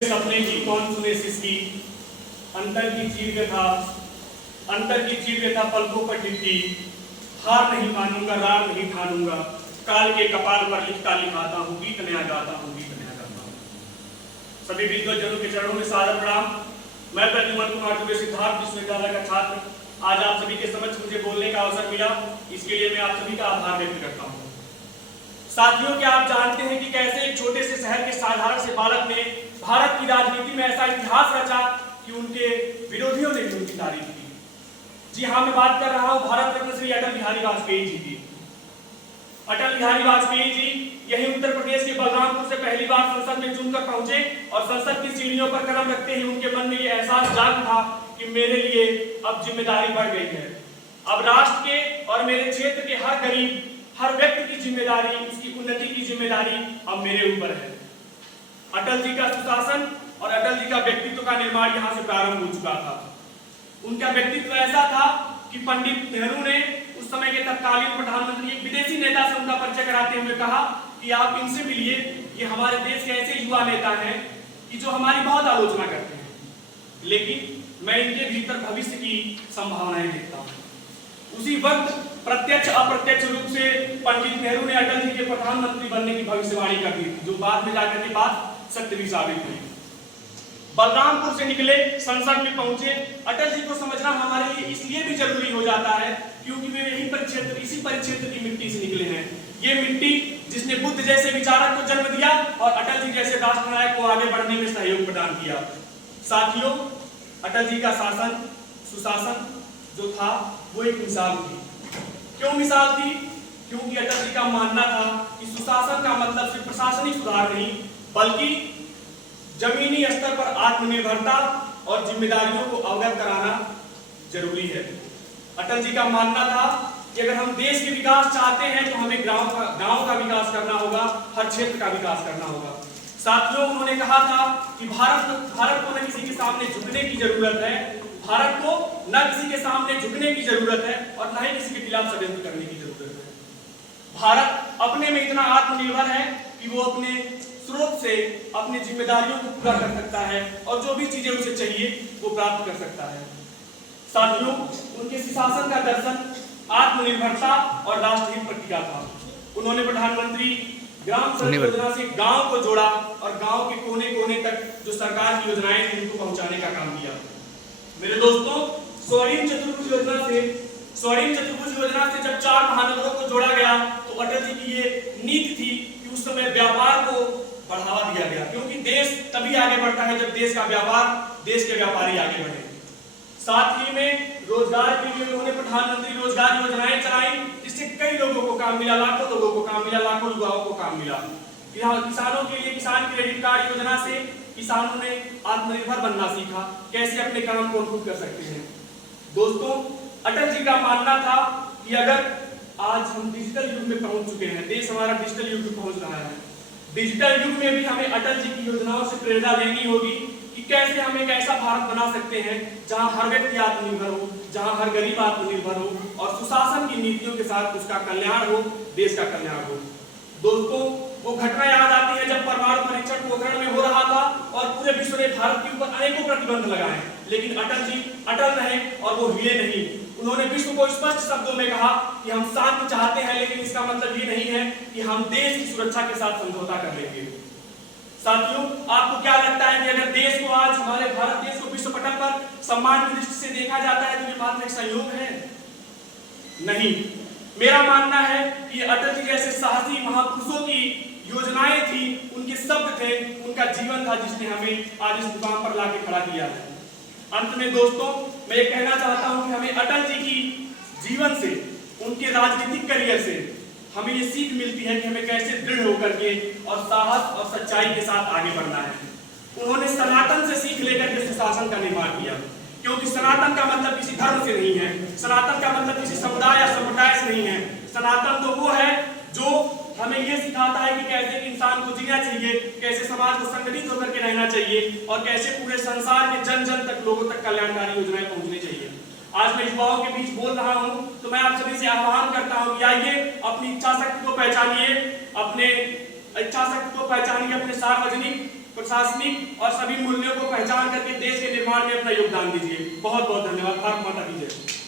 सपने की कौन सुने सिसकी, अंतर की चीर व्यथा, अंतर की चीर व्यथा पलकों पर टिकती, हार नहीं मानूंगा रार नहीं ठानूंगा, काल के कपाल पर लिखता लिखाता हूँ, गीत नया गाता हूँ, गीत नया गाता हूँ। सभी विद्वजनों के चरणों में सादर प्रणाम। मैं प्रद्युमन कुमार दुबे सिद्धार्थ विश्वविद्यालय का छात्र, आज आप सभी के समक्ष मुझे बोलने का अवसर मिला, इसके लिए मैं आप सभी का आभार व्यक्त करता हूँ। साथियों, क्या आप जानते हैं कि कैसे एक छोटे से शहर के साधारण से बालक ने भारत की राजनीति में ऐसा इतिहास रचा कि उनके विरोधियों ने भी उनकी तारीफ की। जी हाँ, मैं बात कर रहा हूं भारत रत्न श्री अटल बिहारी वाजपेयी जी की। अटल बिहारी वाजपेयी जी यही उत्तर प्रदेश के बलरामपुर से पहली बार संसद में चुनकर पहुंचे और संसद की सीढ़ियों पर कदम रखते ही उनके मन में यह एहसास जाग था कि मेरे लिए अब जिम्मेदारी बढ़ गई है। अब राष्ट्र के और मेरे क्षेत्र के हर गरीब, हर व्यक्ति की जिम्मेदारी, उसकी उन्नति की जिम्मेदारी अब मेरे ऊपर है। अटल जी का सुशासन और अटल जी का व्यक्तित्व का निर्माण यहाँ से प्रारंभ हो चुका था। उनका व्यक्तित्व ऐसा था कि पंडित नेहरू ने उस समय के तत्कालीन प्रधानमंत्री एक विदेशी नेता से उनका परिचय कराते हुए कहा कि आप इनसे मिलिए, ये हमारे देश के ऐसे युवा नेता हैं कि जो हमारी बहुत आलोचना करते हैं, लेकिन मैं इनके भीतर भविष्य की संभावनाएं देखता हूँ। उसी वक्त प्रत्यक्ष अप्रत्यक्ष रूप से पंडित नेहरू ने अटल जी के प्रधानमंत्री बनने की भविष्यवाणी कर दी थी, जो बाद में जाकर के बात सत्य भी साबित हुई। बलरामपुर से निकले, संसद में पहुंचे। अटल जी को समझना हमारे लिए इसलिए भी जरूरी हो जाता है क्योंकि वे यही परिक्षेत्र, इसी परिक्षेत्र की मिट्टी से निकले हैं। ये मिट्टी जिसने बुद्ध जैसे विचारक को जन्म दिया और अटल जी जैसे राष्ट्रनायक को आगे बढ़ने में सहयोग प्रदान किया। साथियों, अटल जी का शासन, सुशासन जो था वो एक मिसाल थी। क्यों मिसाल थी? क्योंकि अटल जी का मानना था कि सुशासन का मतलब सिर्फ प्रशासनिक सुधार नहीं, बल्कि जमीनी स्तर पर आत्मनिर्भरता और जिम्मेदारियों को अवगत कराना जरूरी है। अटल जी का मानना था कि अगर हम देश के विकास चाहते हैं तो हमें गांव का विकास करना होगा, हर क्षेत्र का विकास करना होगा। साथियों, उन्होंने कहा था कि भारत को न किसी के सामने झुकने की जरूरत है, भारत को न किसी के सामने झुकने की जरूरत है और न ही किसी के खिलाफ षड्यंत्र करने की जरूरत है। भारत अपने में इतना आत्मनिर्भर है कि वो अपने स्रोत से अपनी जिम्मेदारियों को पूरा कर सकता है और जो भी चीजें उसे चाहिए वो प्राप्त कर सकता है। साथियों, उनके सुशासन का दर्शन आत्मनिर्भरता और राष्ट्रहित पर टिका था। उन्होंने प्रधानमंत्री ग्राम सड़क योजना से गांव को जोड़ा और गांव के कोने कोने तक जो सरकार की योजनाएं थी उनको पहुंचाने का काम किया। मेरे दोस्तों, स्वर्णिम चतुर्भुज योजना से जब 4 महानगरों को जोड़ा गया तो अटल जी की ये नीति थी कि उस समय व्यापार को बढ़ावा दिया गया, क्योंकि देश तभी आगे बढ़ता है जब देश का व्यापार, देश के व्यापारी आगे बढ़े। साथ ही में रोजगार के लिए उन्होंने प्रधानमंत्री रोजगार योजनाएं चलाई, जिससे कई लोगों को काम मिला, लाखों लोगों को काम मिला, लाखों युवाओं को काम मिला। किसानों के लिए किसान क्रेडिट कार्ड योजना से किसानों ने आत्मनिर्भर बनना सीखा, कैसे अपने काम को खुद कर सकते हैं। दोस्तों, अटल जी का मानना था कि अगर आज हम डिजिटल युग में पहुंच चुके हैं, देश हमारा डिजिटल युग में पहुंच रहा है, डिजिटल युग में भी हमें अटल जी की योजनाओं से प्रेरणा लेनी होगी कि कैसे हम एक ऐसा भारत बना सकते हैं जहां हर व्यक्ति आत्मनिर्भर हो, जहां हर गरीब आत्मनिर्भर हो और सुशासन की नीतियों के साथ उसका कल्याण हो, देश का कल्याण हो। दोस्तों, वो घटना याद आती है जब परमाणु परीक्षण पोखरण में हो रहा था और पूरे विश्व ने भारत के ऊपर अनेकों प्रतिबंध लगाए, लेकिन अटल जी अटल रहे और वो हिले नहीं। उन्होंने विश्व को स्पष्ट शब्दों में कहा कि हम शांति चाहते हैं, लेकिन इसका मतलब ये नहीं है कि हम देश की सुरक्षा के साथ समझौता कर लेंगे। साथियों, आपको क्या लगता है कि अगर देश को आज, हमारे भारत देश को विश्व पटल पर सम्मान की दृष्टि से देखा जाता है तो ये मात्र एक संयोग है? नहीं, मेरा मानना है कि अटल जी जैसे साहसी महापुरुषों की योजनाएं थी, उनके शब्द थे, उनका जीवन था जिसने हमें आज इस मुकाम पर लाके खड़ा किया है। अंत में दोस्तों, मैं ये कहना चाहता हूं कि हमें अटल जी की जीवन से, उनके राजनीतिक करियर से हमें ये सीख मिलती है कि हमें कैसे दृढ़ होकर के और साहस और सच्चाई के साथ आगे बढ़ना है। उन्होंने सनातन से सीख लेकर के सुशासन का निर्माण किया, क्योंकि सनातन का मतलब किसी धर्म से नहीं है, सनातन का मतलब किसी समुदाय या संप्रदाय से नहीं है। सनातन तो वो है जो हमें ये सिखाता है कि कैसे इंसान को जीना चाहिए, कैसे समाज को संगठित होकर के रहना चाहिए और कैसे पूरे संसार के जन जन तक, लोगों तक कल्याणकारी योजनाएं पहुंचनी चाहिए। आज मैं युवाओं के बीच बोल रहा हूं तो मैं आप सभी से आह्वान करता हूं कि आइए अपनी इच्छा शक्ति को पहचानिए, अपने इच्छा शक्ति को पहचानिए, अपने सार्वजनिक प्रशासनिक और सभी मूल्यों को पहचान करके देश के निर्माण में अपना योगदान दीजिए। बहुत बहुत धन्यवाद। भारत माता की जय।